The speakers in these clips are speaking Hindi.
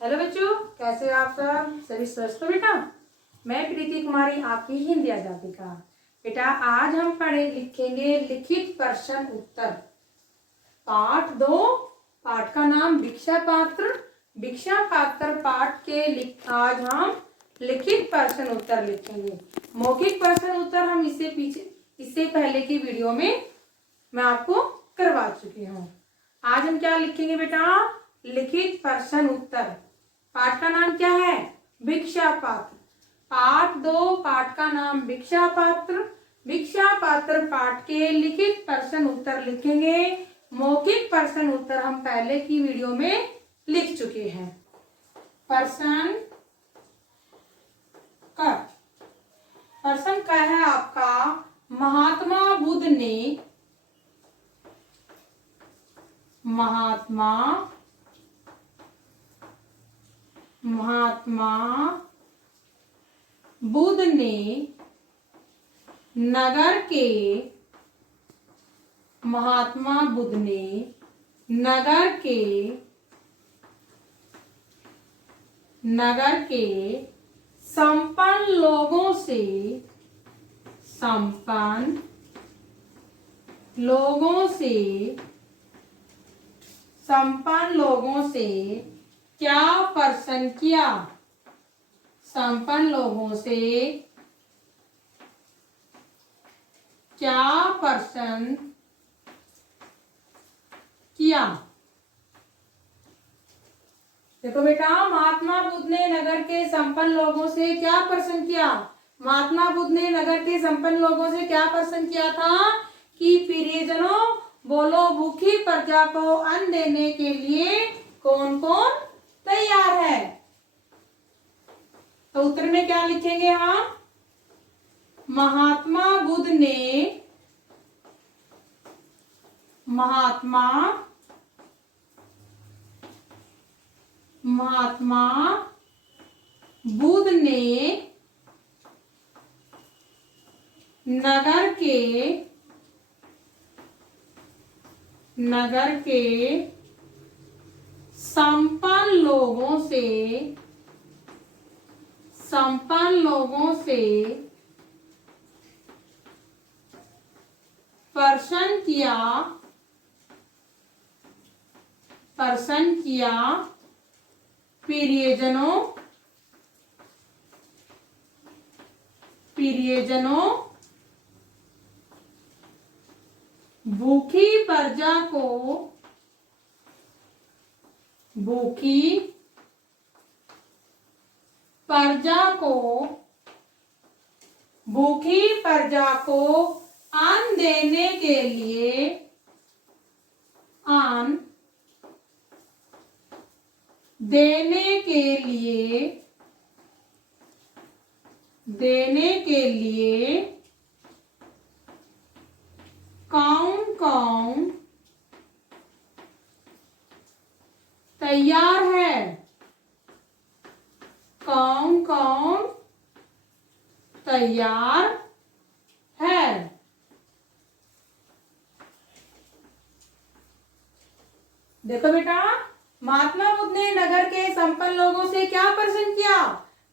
हेलो बच्चों, कैसे हो आप सब? सभी स्वस्थ हो बेटा? मैं प्रीति कुमारी, आपकी हिंदी अध्यापिका। बेटा आज हम लिखेंगे लिखित प्रश्न उत्तर पाठ 2। पाठ का नाम भिक्षा पात्र। भिक्षा पात्र पाठ के आज हम लिखित प्रश्न उत्तर लिखेंगे। मौखिक प्रश्न उत्तर हम इससे पहले की वीडियो में मैं आपको करवा चुकी हूँ। आज हम क्या लिखेंगे बेटा? लिखित प्रश्न उत्तर। पाठ का नाम क्या है? भिक्षा पात्र। पाठ 2 पाठ का नाम भिक्षा पात्र। भिक्षा पात्र पाठ के लिखित प्रश्न उत्तर लिखेंगे। मौखिक प्रश्न उत्तर हम पहले की वीडियो में लिख चुके हैं। प्रश्न का है आपका, महात्मा बुद्ध ने नगर के संपन्न लोगों से क्या प्रश्न किया? संपन्न लोगों से क्या प्रश्न किया? देखो बेटा, महात्मा बुद्ध ने नगर के संपन्न लोगों से क्या प्रश्न किया? महात्मा बुद्ध ने नगर के संपन्न लोगों से क्या प्रश्न किया था कि प्रियजनों बोलो, भूखी प्रजा को अन्न देने के लिए कौन कौन तैयार है? तो उत्तर में क्या लिखेंगे हम? महात्मा बुद्ध ने नगर के संपन्न लोगों से प्रश्न किया प्रियजनों भूखी प्रजा को अन्न देने के लिए कौन कौन तैयार है? कौन कौन तैयार है? देखो बेटा, महात्मा बुद्ध ने नगर के संपन्न लोगों से क्या प्रश्न किया?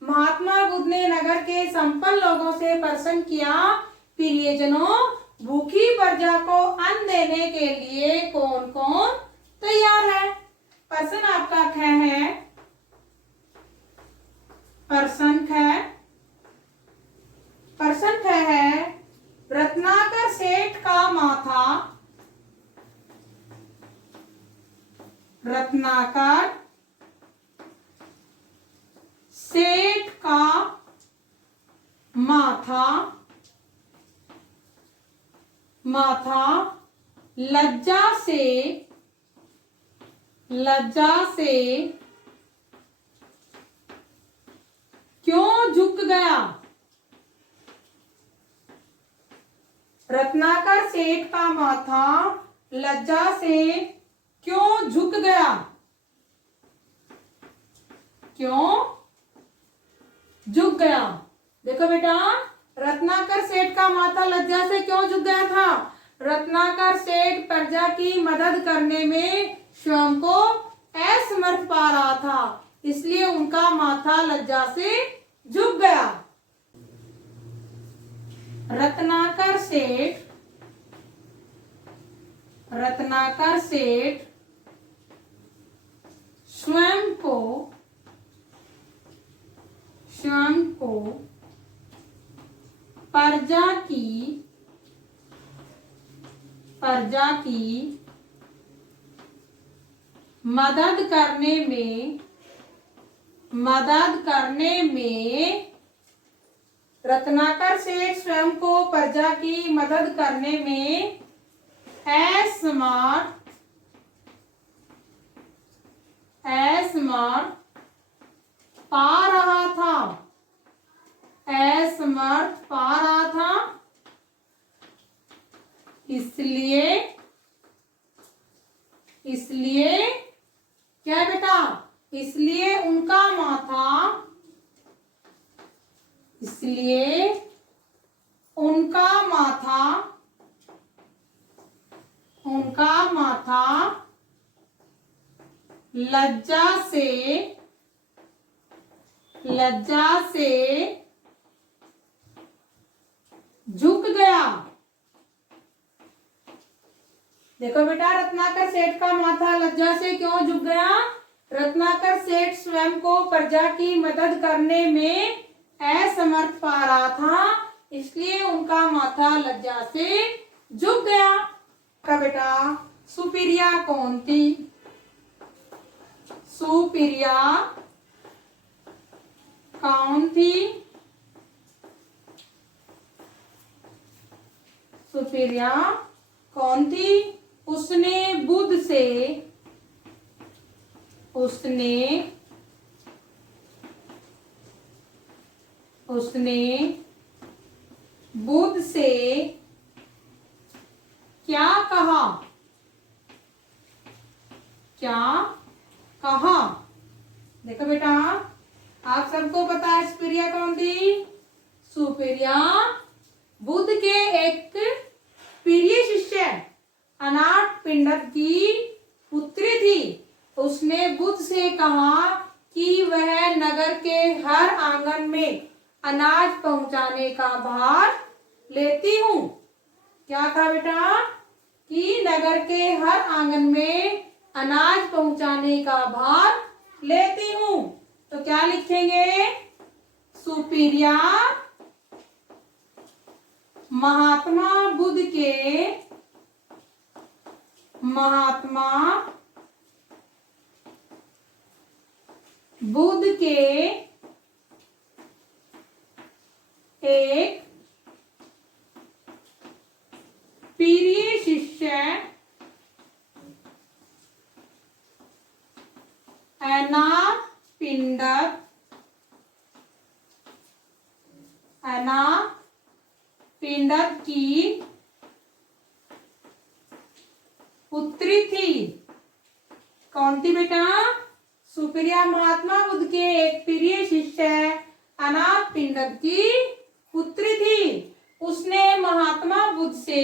महात्मा बुद्ध ने नगर के संपन्न लोगों से प्रश्न किया, प्रियजनों भूखी प्रजा को अन्न देने के लिए कौन कौन तैयार है? प्रश्न आपका ख है। प्रश्न ख है, रत्नाकर सेठ का माथा लज्जा से क्यों झुक गया? रत्नाकर सेठ का माथा लज्जा से क्यों झुक गया? देखो बेटा, रत्नाकर सेठ का माथा लज्जा से क्यों झुक गया था? रत्नाकर सेठ प्रजा की मदद करने में स्वयं को असमर्थ पा रहा था, इसलिए उनका माथा लज्जा से झुक गया। रत्नाकर सेठ स्वयं को प्रजा की मदद करने में रत्नाकर सेठ स्वयं को प्रजा की मदद करने में असमर्थ पा रहा था। इसलिए क्या बेटा, इसलिए उनका माथा लज्जा से झुक गया। देखो बेटा, रत्नाकर सेठ का माथा लज्जा से क्यों झुक गया? रत्नाकर सेठ स्वयं को प्रजा की मदद करने में असमर्थ पा रहा था, इसलिए उनका माथा लज्जा से झुक गया। का बेटा, सुप्रिया कौन थी? सुप्रिया कौन थी? सुप्रिया कौन थी? उसने बुध से क्या कहा? देखो बेटा, आप सबको पता है सुप्रिया कौन थी? सुप्रिया बुध के एक प्रिय शिष्य अनाथ पिंडर की पुत्री थी। उसने बुध से कहा कि वह नगर के हर आंगन में अनाज पहुंचाने का भार लेती हूँ। क्या कहा बेटा? कि नगर के हर आंगन में अनाज पहुंचाने का भार लेती हूँ। तो क्या लिखेंगे? सुप्रिया महात्मा बुध के एक प्रिय शिष्य अनाथ पिंडर की पुत्री थी। कौन थी बेटा? सुप्रिया महात्मा बुद्ध के एक प्रिय शिष्य अनाथ पिंडर की पुत्री थी। उसने महात्मा बुद्ध से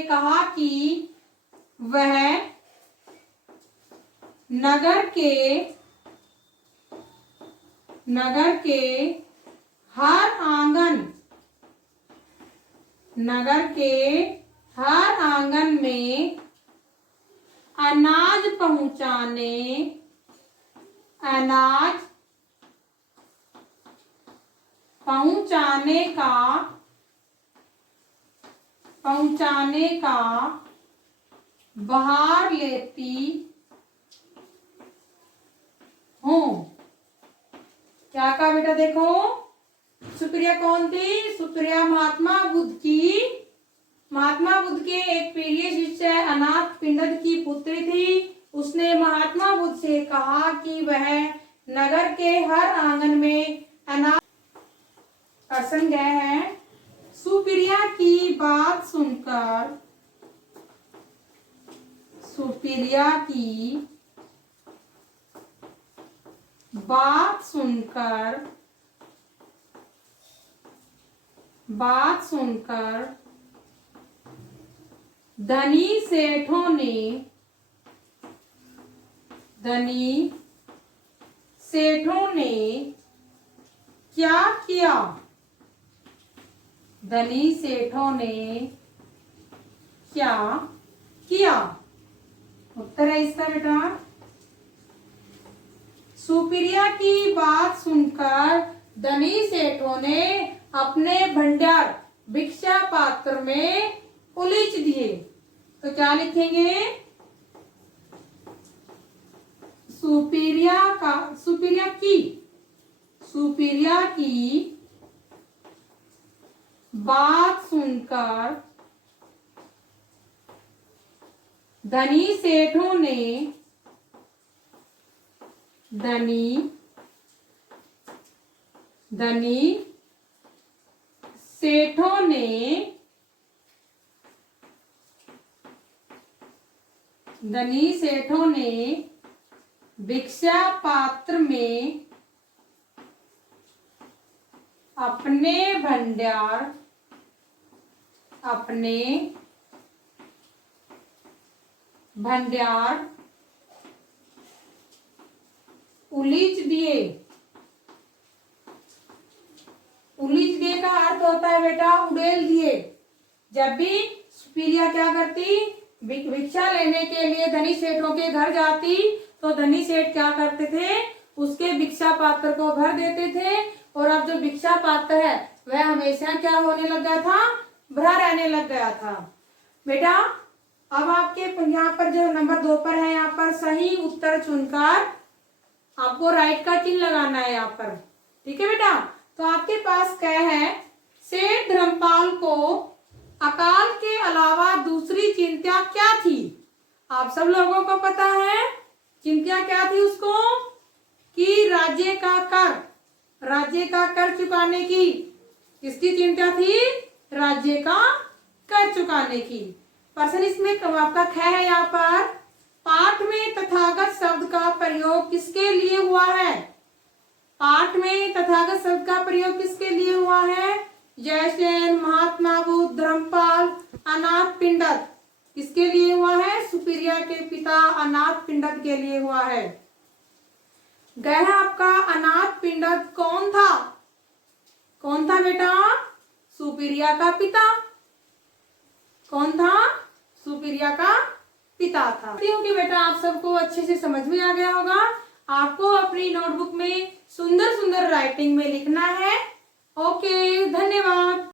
कहा कि वह नगर के हर आंगन में अनाज पहुंचाने का भार लेती हूँ। क्या कहा बेटा? देखो, सुप्रिया कौन थी? सुप्रिया महात्मा बुद्ध के एक प्रिय शिष्य अनाथ पिंडर की पुत्री थी। उसने महात्मा बुद्ध से कहा कि वह नगर के हर आंगन में अनाज पर्सन गए हैं। सुप्रिया की बात सुनकर सुपीरिया की बात सुनकर धनी सेठों ने क्या किया? धनी सेठों ने क्या किया? उत्तर है इसका बेटा, सुपीरिया की बात सुनकर धनी सेठों ने अपने भंडार भिक्षा पात्र में उलीच दिए। तो क्या लिखेंगे? सुपीरिया की बात सुनकर धनी सेठों ने भिक्षा पात्र में अपने भंडार उलीच दिए। उलीच दिए का अर्थ होता है बेटा उड़ेल दिए। जब भी सुपीरिया क्या करती, भिक्षा लेने के लिए धनी सेठों के घर जाती, तो धनी सेठ क्या करते थे, उसके भिक्षा पात्र को भर देते थे, और अब जो भिक्षा पात्र है वह हमेशा क्या होने लग गया था, भरा रहने लग गया था। बेटा अब आपके यहाँ पर जो नंबर 2 पर है, यहाँ पर सही उत्तर चुनकर आपको राइट का चिन्ह लगाना है यहाँ पर, ठीक है बेटा। तो आपके पास क्या है, सेठ धर्मपाल को अकाल के अलावा दूसरी चिंता क्या थी? आप सब लोगों को पता है चिंता क्या थी उसको, कि राज्य का कर चुकाने की। किसकी चिंता थी? राज्य का कर चुकाने की। प्रश्न इसमें आपका ख है यहाँ पर, पाठ में तथागत शब्द का प्रयोग किसके लिए हुआ है? पाठ में तथागत शब्द का प्रयोग किसके लिए हुआ है? जयसेन, महात्मा बुद्ध, धर्मपाल, अनाथ पिंडत। किसके लिए हुआ है? सुपीरिया के पिता अनाथ पिंडत के लिए हुआ है। गह आपका अनाथ पिंडत कौन था? कौन था बेटा? सुपीरिया का पिता। कौन था? सुपीरिया का पिता था। कि बेटा आप सबको अच्छे से समझ में आ गया होगा। आपको अपनी नोटबुक में सुंदर सुंदर राइटिंग में लिखना है। ओके, धन्यवाद।